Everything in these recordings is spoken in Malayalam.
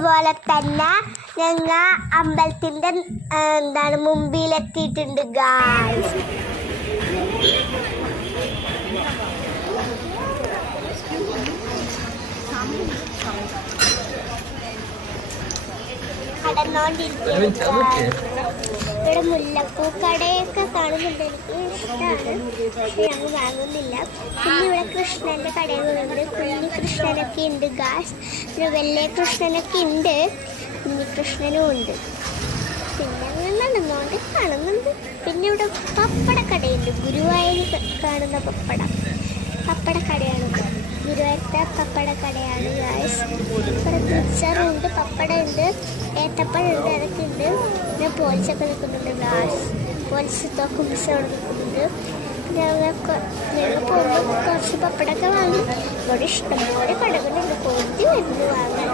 അതുപോലെ തന്നെ ഞങ്ങൾ അമ്പലത്തിന്റെ മുമ്പിലെത്തിയിട്ടുണ്ട് ഗായ്സ്. ഇവിടെ മുല്ലപ്പൂ കടയൊക്കെ കാണുന്നുണ്ട്, എനിക്ക് ഇഷ്ടമാണ്, പക്ഷെ ഞങ്ങൾ വാങ്ങുന്നില്ല. പിന്നെ ഇവിടെ കൃഷ്ണന്റെ കടകളുണ്ട്, കുഞ്ഞി കൃഷ്ണനൊക്കെ ഉണ്ട് ഗായ്സ്, പിന്നെ വലിയ കൃഷ്ണനൊക്കെ ഉണ്ട്, കുഞ്ഞി കൃഷ്ണനും ഉണ്ട്. പിന്നെ അങ്ങനെ നടന്നുകൊണ്ട് കാണുന്നുണ്ട്. പിന്നെ ഇവിടെ പപ്പടക്കടയുണ്ട്, ഗുരുവായൂർ കാണുന്ന പപ്പടക്കടയാണ്, ഗുരുവായൂരത്തെ പപ്പടക്കടയാണ് ഗായ്സ്. ഇവിടെ മിക്സറുണ്ട്, പപ്പടമുണ്ട്, ഏത്തപ്പഴമുണ്ട്, അതൊക്കെ ഉണ്ട്. പിന്നെ പോലീസൊക്കെ നിൽക്കുന്നുണ്ട് ഗായ്സ്, പോലീസ് തോക്കുംസ് അവിടെ നിൽക്കുന്നുണ്ട്. ഞങ്ങൾ പോകുമ്പോൾ കുറച്ച് പപ്പടമൊക്കെ വാങ്ങി. ഇവിടെ ഇഷ്ടംപോലെ കടകളുണ്ട്, കൊതി വരുന്നു വാങ്ങാൻ.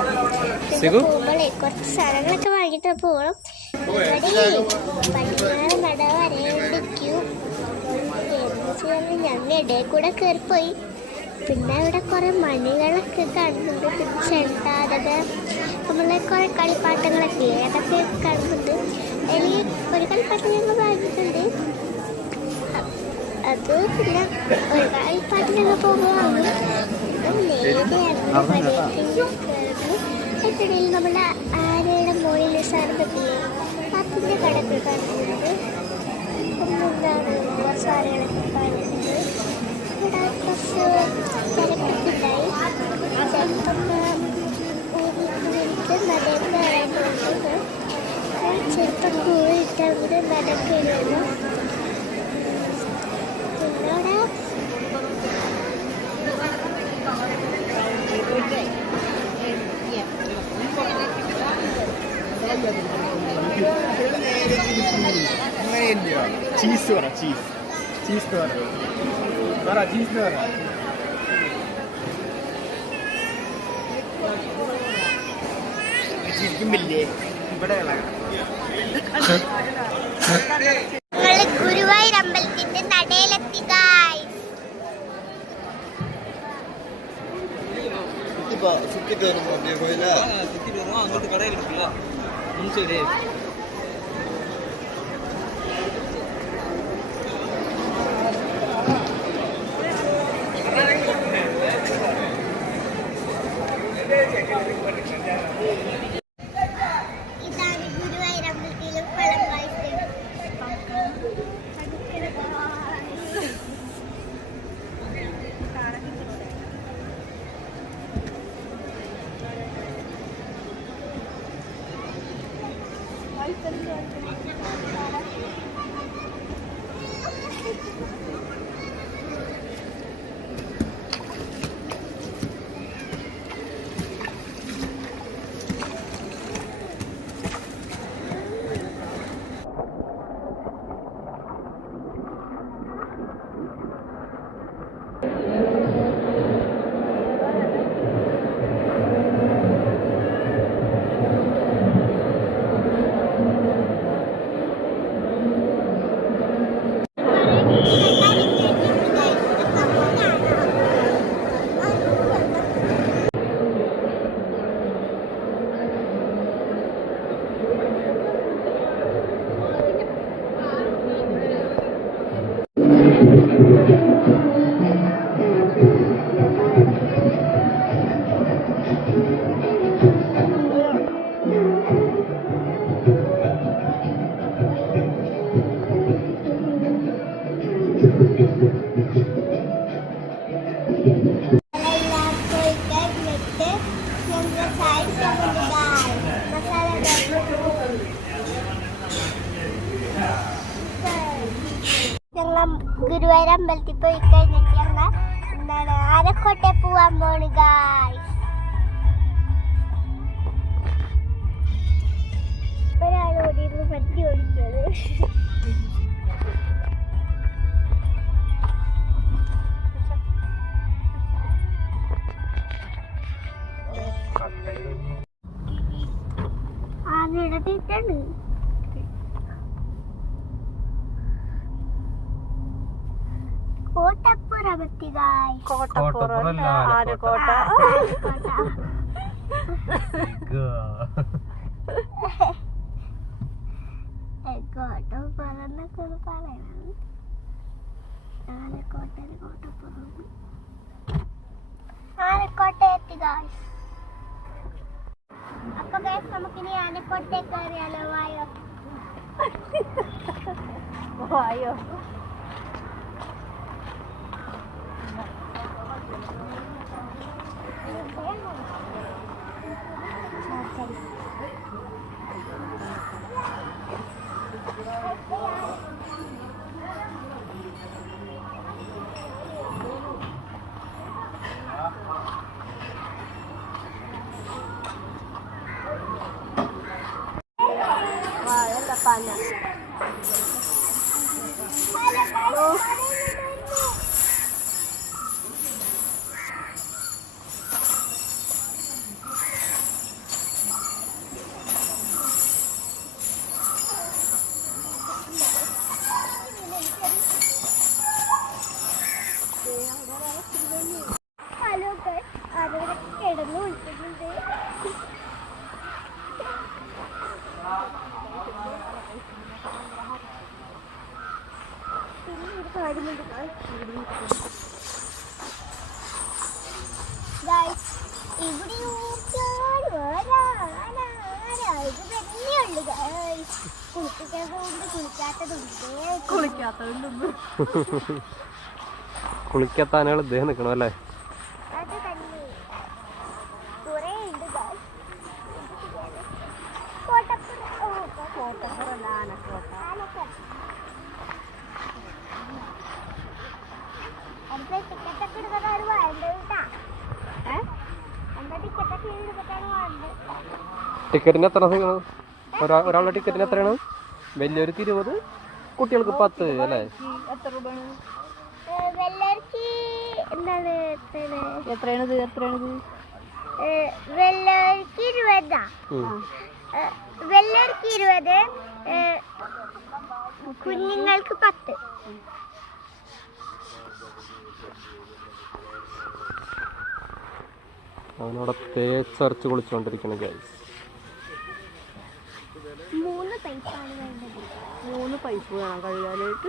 പിന്നെ പോകുമ്പോഴേ കുറച്ച് സാധനങ്ങളൊക്കെ വാങ്ങിയിട്ട് പോകണം. ഇവിടെ പടിഞ്ഞാറ് നട വരേണ്ടിരിക്കും എന്ന് ചെയ്യാൻ ഞങ്ങൾ ഇടയിൽ കൂടെ കയറിപ്പോയി. പിന്നെ ഇവിടെ കുറെ മണികളൊക്കെ കാണുന്നുണ്ട്, പിന്നെ ചെണ്ട, അതൊക്കെ നമ്മളെ കുറെ കളിപ്പാട്ടങ്ങളൊക്കെ ഇല്ലേ, അതൊക്കെ കാണുന്നുണ്ട്. അതിൽ ഒരു കളിപ്പാട്ടം ഞങ്ങൾ വാങ്ങിയിട്ടുണ്ട്, അത് പിന്നെ ഒരു കളിപ്പാട്ടം ഞങ്ങൾ പോകുമ്പോൾ വാങ്ങും. ഇതിനിടയിൽ നമ്മുടെ ആനയുടെ മുകളിൽ സാധനത്തില്ലേ, അതിൻ്റെ കടകൾ കാണുന്നുണ്ട്. എന്താണ് സാധനങ്ങളൊക്കെ കാണുന്നുണ്ട്. ഇവിടെ കുറച്ച് തിരക്കൊക്കെയുണ്ടായി, ചെറുപ്പൊക്കെ ഊരിയിട്ട് നടന്ന് വരാൻ പോകുന്നത്, ചെറുപ്പൊക്കെ ഊരിയിട്ട് അവിടെ നടക്കുകയുള്ളൂ. പിന്നെ അവിടെ ചീസ് പറ, ചീസ് ചീസ് പറ, ചീസ് പറ. ഗുരുവായൂർ അമ്പലത്തിന്റെ നടയിലെത്തി ഗായ്സ്. അങ്ങോട്ട് കടയിലെത്തില്ല മുൻസൂര് ഇതാണ് ഗുരുവായൂർ അമ്പലത്തിലെ ഫലം ഗായ്സ്. ഗുരുവായൂർ അമ്പലത്തിൽ പോയി കഴിഞ്ഞിട്ട് ഞങ്ങൾ ആനക്കോട്ടെ പോവാൻ പോണ് ഗായ്സ്. ഒരാളോടിയിരുന്നു വണ്ടി ഓടിക്കുന്നത്. ആനയുടെ തീറ്റാണ്. കോട്ടപ്പുറമെത്തി ഗായ്സ്. കോട്ടപ്പുറം ആനക്കോട്ട. പറന്നൊക്കെ പറയണം. ആനക്കോട്ടെ എത്തി ഗായ്സ്. അപ്പൊ ഗായ്സ് നമുക്കിനി ആനക്കോട്ടേക്ക് കയറിയാലോ? വായോ വായോ. Pana. Halo guys, ada കിടന്നു വിളിക്കുന്നുണ്ട്. Guys, ഇവിടെ ഒരുപാട് തന്നെയുണ്ട് guys. കുളിക്കാത്തതുണ്ട്. കുളിക്കാത്ത ആനകൾ ഇദ്ദേഹം നിൽക്കണം അല്ലേ? അത് തന്നെ കുറേ ഉണ്ട് guys. കോട്ടപ്പുറം ആനക്കോട്ട. ടിക്കറ്റൊക്കെ എടുത്തിട്ടാണ് വേണ്ടത് കേട്ടാ. എന്താ ടിക്കറ്റൊക്കെ എടുത്തിട്ടാണ് വേണ്ടത്. ടിക്കറ്റിന് എത്ര? ഒരാളുടെ ടിക്കറ്റിന് എത്രയാണ്? വലിയൊരു 20, കുട്ടികൾക്ക് 10 അല്ലേ? എത്ര രൂപയാണ്? വെള്ളരിക്ക് എന്താണ് എത്രയാണിത്? വെള്ളരിക്ക് 20. വെള്ളരിക്ക് 20, കുഞ്ഞുങ്ങൾക്ക് 10. അവനവിടെ തേച്ചരച്ച് കുളിച്ചോണ്ടിരിക്കണം ഗൈസ്. 3 പൈപ്പാണ് വേണ്ടത്. 3 പൈപ്പ് വേണം കഴുകാനായിട്ട്.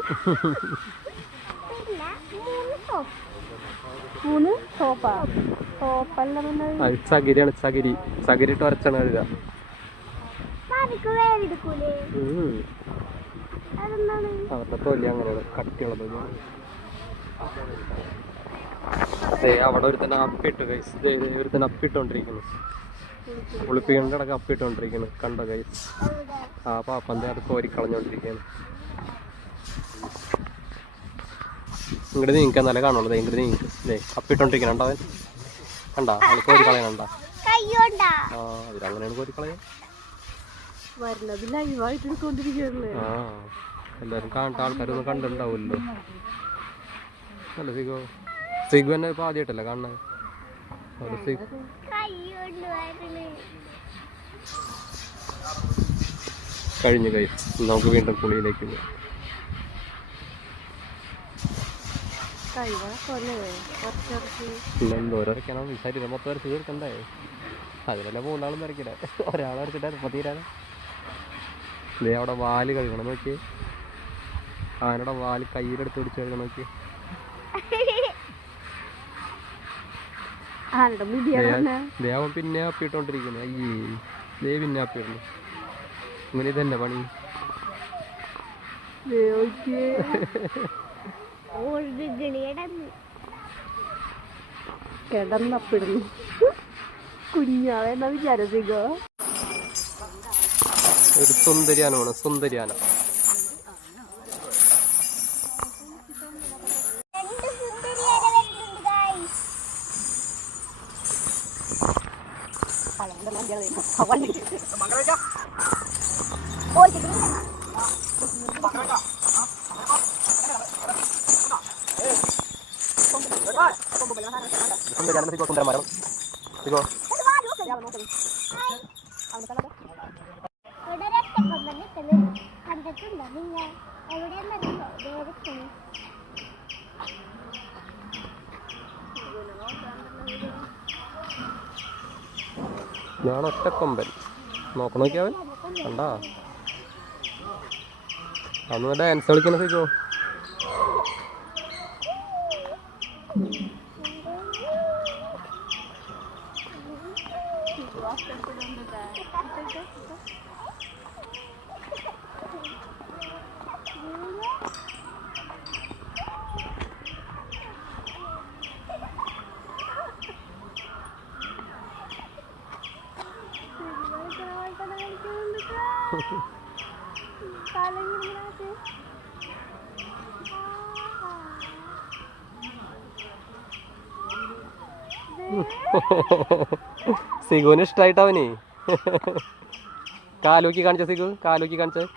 3 സോപ്പാ? സോപ്പല്ല ചകിരിയാണ്. ചകിരിട്ട് വരച്ചാണ് കഴുകുക. അവരുടെ തൊലി അങ്ങനെയാണ്, കട്ടിയുള്ളത്. അവിടെ ഒരു തന്നെ അപ്പിട്ട് ഗൈസ്. ഒരു തന്നെ അപ്പിട്ടോണ്ടിരിക്കുന്നു. കുളിപ്പിക്കേണ്ട ഇടക്ക് അപ്പിട്ടോണ്ടിരിക്കുന്നു. കണ്ടോ ഗൈസ്? ആ പാപ്പന്റെ അത് കോരിക്കളഞ്ഞോണ്ടിരിക്കുകയാണ്. ഇങ്ങോട്ട് നീക്കാൻ നല്ല കാണുള്ളൂ. ഇങ്ങോട്ട് നീക്ക്. അപ്പിട്ടോണ്ടിരിക്കണ അവൻ കണ്ടാ? അവന് കോരിക്കളയണണ്ട. ആ അതിലങ്ങനെയാണ് കോരിക്കളയാ. എല്ലാരും കാണാത്ത ആൾക്കാരൊന്നും കണ്ടിട്ടുണ്ടാവുമല്ലോ. അല്ല സിഗു തന്നെ ഇപ്പൊ ആദ്യമായിട്ടല്ലേ കാണുന്നത്? കഴിഞ്ഞു കൈ. നമുക്ക് വീണ്ടും കുളിയിലേക്ക് പോകാം. എന്തോരൊക്കെയാണ് ശരീരം മൊത്തം വരച്ച് തീർക്കണ്ടേ? അതിനെല്ലാം 3 ആളും വരയ്ക്കില്ല. ഒരാൾ വരച്ചിട്ട് ഇപ്പം തീരാണ്. ഇതേ അവിടെ വാല് കഴുകണം. നോക്കി ആനയുടെ വാല് കയ്യിലെടുത്ത് പിടിച്ച് കഴുകണം. നോക്കി ദേവൻ പിന്നെ അപ്പിട്ടോണ്ടിരിക്കുന്നു. അയ്യേ ദേ പിന്നെ അപ്പിടുന്നു. ഇങ്ങനെ ഇതന്നെ പണി. കിടന്നപ്പിടുന്നു കുഞ്ഞാവെന്നാ വിചാരിക്കുക. ഒരു സുന്ദരിയാനമാണ്. സുന്ദരിയാന. കണ്ടിട്ടുണ്ടോ നിങ്ങൾ? എവിടെയെന്നറിയോ? ഞാൻ ഒറ്റക്കൊമ്പൻ. നോക്കണം നോക്കിയവൻ കണ്ടാ അന്ന് ഡാൻസ് കളിക്കണ സിജോ. സിഗുവിന് ഇഷ്ടായിട്ടവന് കാലൂക്കി കാണിച്ച സിഗു കാലൂക്കി കാണിച്ച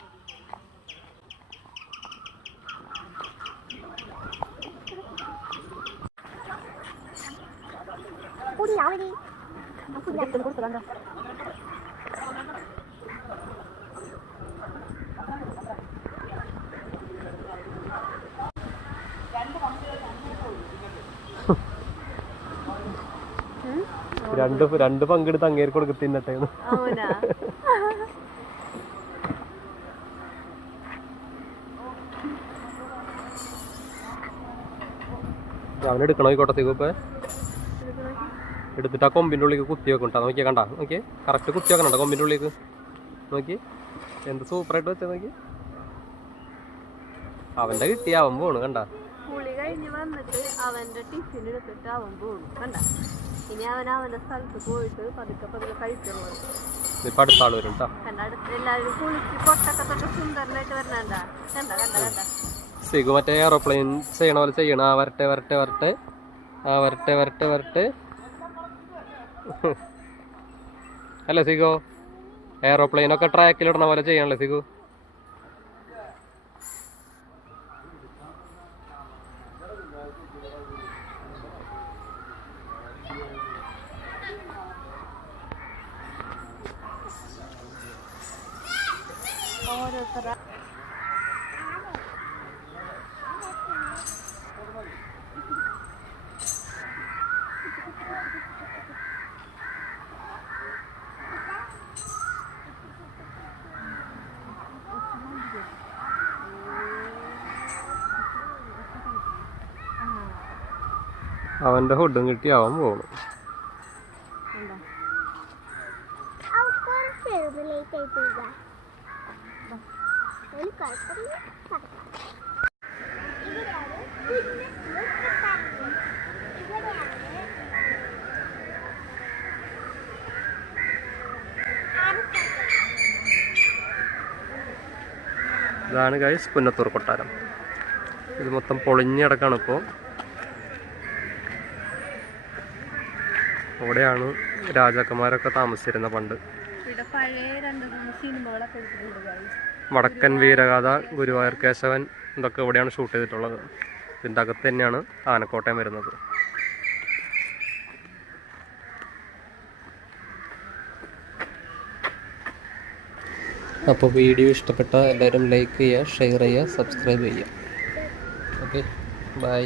രണ്ട് പങ്കെടുത്ത് അങ്ങേര് കൊടുക്ക തിന്നട്ടെ. അവനെടുക്കണോ ഈ കോട്ടത്തേക്ക് ഇപ്പൊ എടുത്തിട്ട് ആ കൊമ്പിൻ്റെ ഉള്ളിലേക്ക് കുത്തി വെക്കും കേട്ടോ. നോക്കിയാ കണ്ടാ നോക്കിയേ കറക്റ്റ് കുത്തി വെക്കണോ കൊമ്പിൻ്റെ ഉള്ളിലേക്ക്. നോക്കി എന്ത് സൂപ്പറായിട്ട് വെച്ചാൽ നോക്കി. അവന്റെ കിട്ടിയ അവൻ പോണു കണ്ടാ. കുളി കഴിഞ്ഞ് വന്നിട്ട് അവന്റെ ടിഫിൻ എടുത്തിട്ട് അവൻ പോണു കണ്ട. ഇനി അവൻ അവന്റെ സ്ഥലത്ത് പോയിട്ട് പതുക്കെ പതുക്കെ കഴിക്കുള്ളൂ. ഇപ്പൊ അടുത്ത ആള് വരും കേട്ടോ. എല്ലാവരും കുളിച്ച് പൊട്ടൊക്കെ തൊട്ട് സുന്ദരനായിട്ട് വരണണ്ട. കണ്ട കണ്ട കണ്ട സിഗു മറ്റേ എയറോപ്ലെയിൻ ചെയ്യണ പോലെ ചെയ്യണം. ആ വരട്ടെ വരട്ടെ വരട്ടെ ആ വരട്ടെ വരട്ടെ വരട്ടെ അല്ല സിഗു എയറോപ്ലെയിനൊക്കെ ട്രാക്കിലിടണ പോലെ ചെയ്യണല്ലേ സിഗു. ഓരോരുത്തര അവന്റെ ഫുഡും കിട്ടി അവൻ പോണു. ഇതാണ് ഗൈസ് പുന്നത്തൂർ കൊട്ടാരം. ഇത് മൊത്തം പൊളിഞ്ഞടക്കാണ് ഇപ്പോൾ. അവിടെയാണ് രാജാക്കന്മാരൊക്കെ താമസിച്ചിരുന്ന പണ്ട്. വടക്കൻ വീരഗാഥ, ഗുരുവായൂർ കേശവൻ ഇതൊക്കെ ഇവിടെയാണ് ഷൂട്ട് ചെയ്തിട്ടുള്ളത്. ഇതിൻ്റെ അകത്ത് തന്നെയാണ് ആനക്കോട്ടയം വരുന്നത്. അപ്പോൾ വീഡിയോ ഇഷ്ടപ്പെട്ട എല്ലാവരും ലൈക്ക് ചെയ്യുക, ഷെയർ ചെയ്യുക, സബ്സ്ക്രൈബ് ചെയ്യുക. Okay bye.